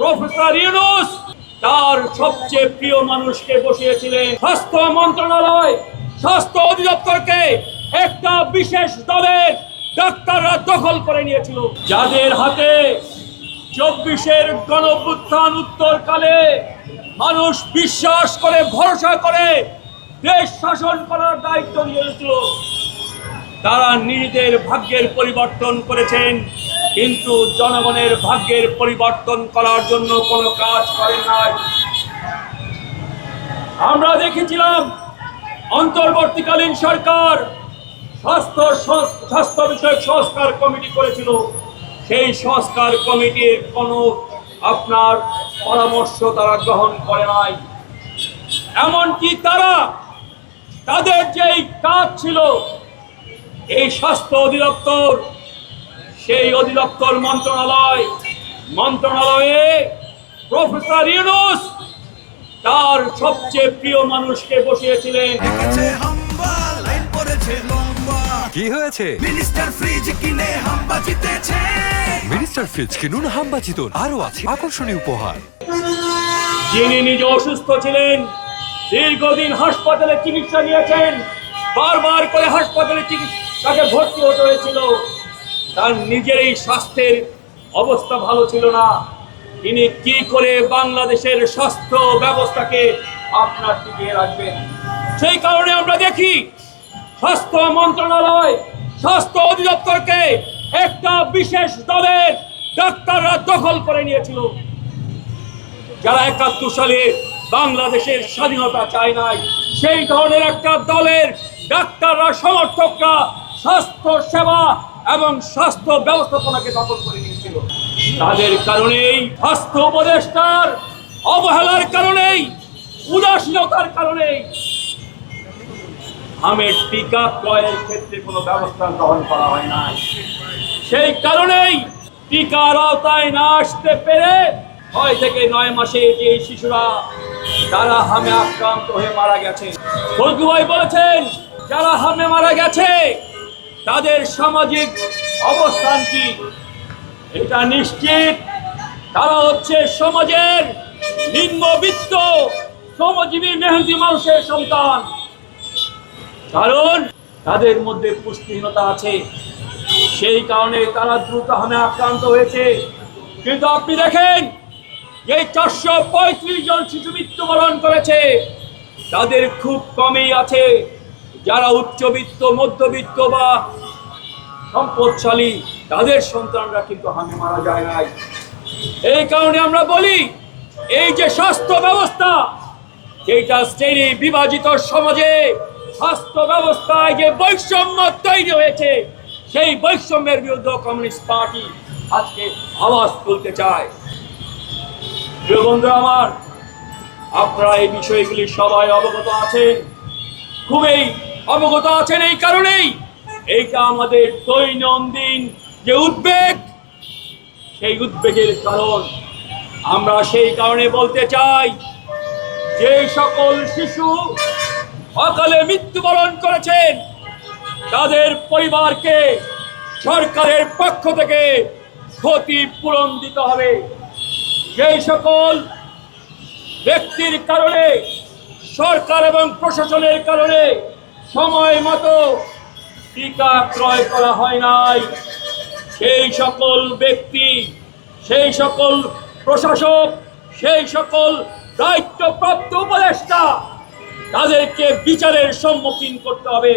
Professor Yunus তার সবচেয়ে প্রিয় মানুষকে বসিয়েছিলেন। স্বাস্থ্য মন্ত্রণালয়, স্বাস্থ্য অধিদপ্তরকে একটা বিশেষ দলের ডাক্তাররা দখল করে নিয়েছিল, যাদের হাতে 24-এর গণঅভ্যুত্থান উত্তরকালে মানুষ বিশ্বাস করে ভরসা করে দেশ শাসন করার দায়িত্ব নিয়েছিল। তারা নিজেদের ভাগ্যের পরিবর্তন করেছেন, কিন্তু জনগণের ভাগ্যের পরিবর্তন করার জন্য কোনো কাজ করেন নাই। আমরা দেখেছিলাম অন্তর্বর্তীকালীন সরকার স্বাস্থ্য বিষয়ক সংস্কার কমিটি করেছিল। সেই সংস্কার কমিটির কোনো আপনার পরামর্শ তারা গ্রহণ করে নাই। এমনকি তাদের যেই কাজ ছিল, এই স্বাস্থ্য অধিদপ্তর, সেই অধিদপ্তর মন্ত্রণালয়ে প্রফেসর ইউনূস তার সবচেয়ে প্রিয় মানুষকে বসিয়েছিলেন। কি হয়েছে? মিনিস্টার ফ্রিজ কিনে হাম্বা জিতেছে। মিনিস্টার ফ্রিজ কিনুন, হাম্বা জিতুন। আরো আছে আকর্ষণীয় উপহার। যিনি নিজে অসুস্থ ছিলেন, দীর্ঘদিন হাসপাতালে চিকিৎসা নিয়েছেন, বারবার করে হাসপাতালে তাকে ভর্তি হতে হয়েছিল, তার নিজের এই স্বাস্থ্যের অবস্থা ভালো ছিল না। তিনি কি করে বাংলাদেশের স্বাস্থ্য ব্যবস্থাকে আপনার টিকিয়ে রাখবেন? সেই কারণে আমরা দেখি স্বাস্থ্য মন্ত্রণালয়, স্বাস্থ্য অধিদপ্তরকে একটা বিশেষ দলের ডাক্তাররা দখল করে নিয়েছিল, যারা 71 সালে বাংলাদেশের স্বাধীনতা চায় নাই। সেই ধরনের একটা দলের ডাক্তাররা, সমর্থকরা স্বাস্থ্য সেবা এবং স্বাস্থ্য ব্যবস্থাপনাকে দখল করে নিয়েছিল। তাদের কারণেই, স্বাস্থ্য উপদেষ্টার অবহেলার কারণেই, উদাসীনতার কারণেই আমের টিকা ক্রয়ের ক্ষেত্রে কোনো ব্যবস্থা গ্রহণ করা হয় না। সেই কারণেই টিকার আওতায় না আসতে পেরে 6 থেকে 9 মাসে যে শিশুরা যারা হামে আক্রান্ত হয়ে মারা গেছে, ফজলু ভাই বলেছেন, যারা হামে মারা গেছে তাদের সামাজিক অবস্থান কি? এটা নিশ্চিত তারা হচ্ছে সমাজের নিম্নবিত্ত শ্রমজীবী মেহনতি মানুষের সন্তান, কারণ তাদের মধ্যে পুষ্টিহীনতা আছে। সেই কারণে তারা দ্রুত হামে আক্রান্ত হয়েছে। কিন্তু আপনি দেখেন, এই 435 জন শিশু মৃত্যুবরণ করেছে, তাদের খুব কমই আছে যারা উচ্চবিত্ত, মধ্যবিত্ত বা সম্পদশালী, তাদের সন্তানরা কিন্তু হামে মারা যায় নাই। এই কারণে আমরা বলি, এই যে স্বাস্থ্য ব্যবস্থা, যেটা শ্রেণী বিভাজিত সমাজে স্বাস্থ্য ব্যবস্থায় যে বৈষম্য তৈরি হয়েছে, সেই বৈষম্যের বিরুদ্ধে কমিউনিস্ট পার্টি আজকে আওয়াজ তুলতে চায়। প্রিয় বন্ধুরা আমার, আপনারা এই বিষয়গুলি সবাই অবগত আছেন, খুবই অবগত আছেন। এই কারণেই এইটা আমাদের দৈনন্দিন যে উদ্বেগ, সেই উদ্বেগের কারণ। আমরা সেই কারণে বলতে চাই, যে সকল শিশু অকালে মৃত্যুবরণ করেছেন তাদের পরিবারকে সরকারের পক্ষ থেকে ক্ষতিপূরণ দিতে হবে। যেই সকল ব্যক্তির কারণে, সরকার এবং প্রশাসনের কারণে সময় মতো টিকা ক্রয় করা হয় নাই, সেই সকল ব্যক্তি, সেই সকল প্রশাসক, সেই সকল দায়িত্বপ্রাপ্ত উপদেষ্টা, তাদেরকে বিচারের সম্মুখীন করতে হবে।